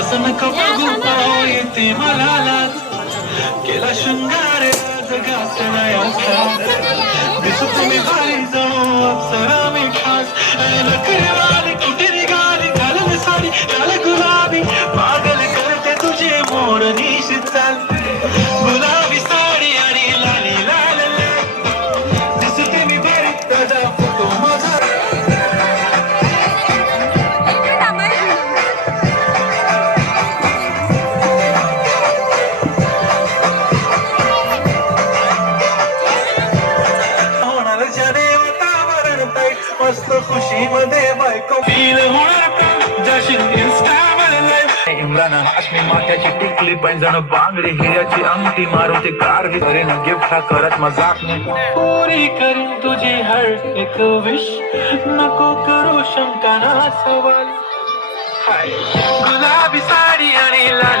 नको बघू पाहू येते मला लाज केला शृंगार आज घातला याचा दिसू तुम्ही भारी जाऊ अप्सरा मी खास मस्त खुशी मध्ये बायको फील होणार का जशील इन्स्टावर इम्रान हाशमी माथ्याची टिकली पैंजण बांगडी हिऱ्याची अंगठी मारुती कार घरी गिफ्ट हा करत मजाक. नाही पुरी करीन तुझी हर एक विश नको करू शंका ना सवाल. हाय. गुलाबी साडी आणि लाल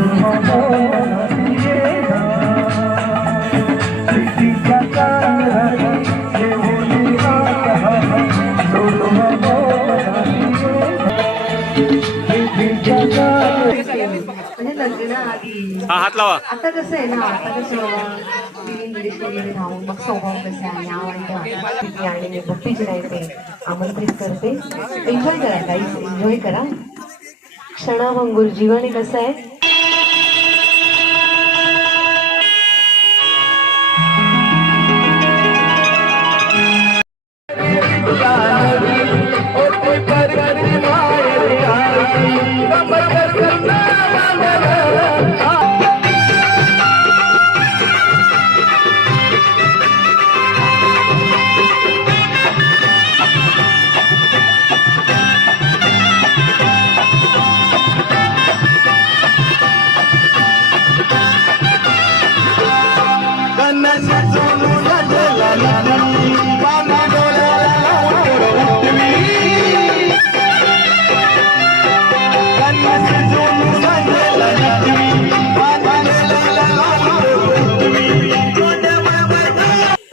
हा हात लावा. आता कसं आहे ना आता कसं इंग्लिश वगैरे राहून मग स्वभाव कसे आहे आवडतं आणि मी भक्तीची नाही ते आमंत्रित करते. एन्जॉय करा काहीच एन्जॉय करा. क्षणाभंगूर जीवन हे कसं आहे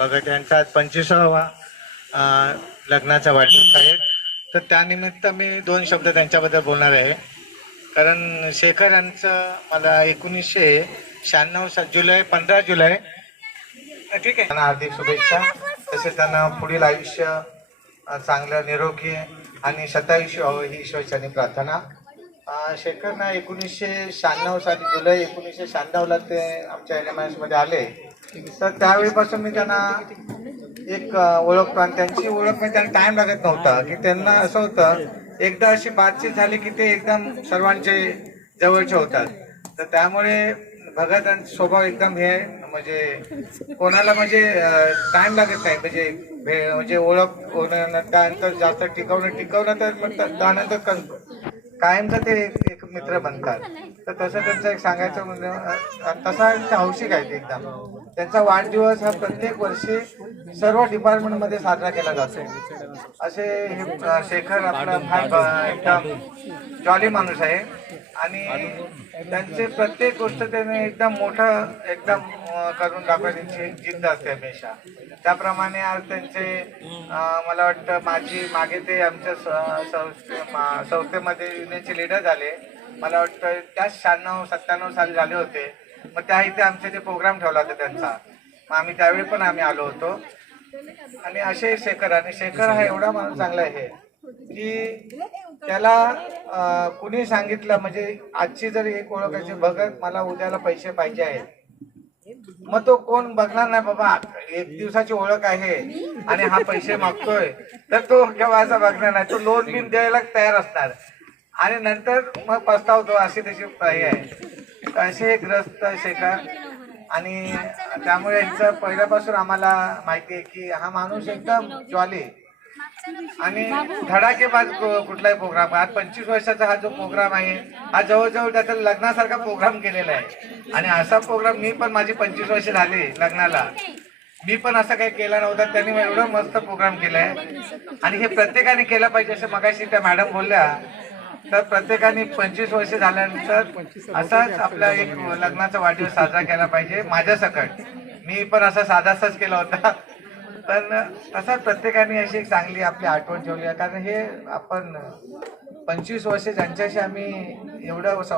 बघा त्यांचा आज पंचवीसावा लग्नाचा वाढदिवस आहे. तर त्यानिमित्त मी दोन शब्द त्यांच्याबद्दल बोलणार आहे. कारण शेखर यांचं मला एकोणीसशे शहाण्णव सात जुलै पंधरा जुलै ठीक आहे. त्यांना हार्दिक शुभेच्छा. तसेच त्यांना पुढील आयुष्य चांगलं निरोगी आणि शतायुष्य व्हावं ही ईश्वरच्यानी प्रार्थना. शेखरना एकोणीसशे शहाण्णव साली जुलै एकोणीसशे शहाण्णवला ते आमच्या एन एम एस आले. तर त्यावेळीपासून मी त्यांना एक अं, ओळखतो आणि त्यांची ओळख म्हणजे त्यांना टाइम लागत नव्हता. की त्यांना असं होतं एकदा अशी बातचीत झाली की ते एकदम सर्वांचे जवळचे होतात. तर त्यामुळे भगत स्वभाव एकदम हे म्हणजे कोणाला म्हणजे टाइम लागत नाही. म्हणजे भे- म्हणजे ओळख होणं त्यानंतर जास्त टिकवणं टिकवणं तर त्यानंतर कायमचं ते मित्र बनतात. तर तसं त्यांचं एक सांगायचं म्हणजे तसा ते हौशिक आहेत एकदम. त्यांचा वाढदिवस हा प्रत्येक वर्षी सर्व डिपार्टमेंटमध्ये साजरा केला जातो. असे हे शेखर आपला फार एकदम जॉली माणूस आहे. आणि त्यांचे प्रत्येक गोष्ट त्याने एकदम मोठं एकदम करून दाखवायची जिद्द असते हमेशा. त्याप्रमाणे आज त्यांचे मला वाटतं माझी मागे ते आमच्या संस्थे मा- संस्थेमध्ये युनियनचे लीडर झाले. मला वाटतं त्याच शहाण्णव सत्त्याण्णव साली झाले होते. मग त्या इथे आमचे ते प्रोग्राम ठेवला होता त्यांचा. मग आम्ही त्यावेळी पण आम्ही आलो होतो. आणि असे शेखर आणि शेखर हा एवढा माणूस चांगला आहे की त्याला कुणी सांगितलं म्हणजे आजची जर एक ओळखायची बघत मला उद्याला पैसे पाहिजे आहेत. मग तो कोण बघणार नाही बाबा एक दिवसाची ओळख आहे आणि हा पैसे मागतोय. तर तो केव्हा बघणार नाही? तो लोन बिन द्यायला तयार असणार. आणि नंतर मग पस्तावतो अशी त्याची हे आहे. असे ग्रस्त शेखर. आणि त्यामुळे यांचं पहिल्यापासून आम्हाला माहिती आहे की हा माणूस एकदम ज्वाली आणि धडाकेबाज कुठलाही प्रोग्राम आज पंचवीस वर्षाचा हा जो प्रोग्राम आहे हा जवळजवळ त्याचा लग्नासारखा प्रोग्राम केलेला आहे. आणि असा प्रोग्राम मी पण माझी पंचवीस वर्ष झाली लग्नाला. मी पण असं काही केला नव्हता त्यांनी एवढं मस्त प्रोग्राम केलाय. आणि हे प्रत्येकाने केलं पाहिजे असं मगाशी त्या मॅडम बोलल्या. तर प्रत्येकाने पंचवीस वर्ष झाल्यानंतर असाच आपला एक लग्नाचा वाढदिवस साजरा केला पाहिजे माझ्या सकट. मी पण असा साधासाच केला होता. पण तसाच प्रत्येकाने अशी एक चांगली आपली आठवण ठेवली आहे. कारण हे आपण पंचवीस वर्ष ज्यांच्याशी आम्ही एवढं संस्था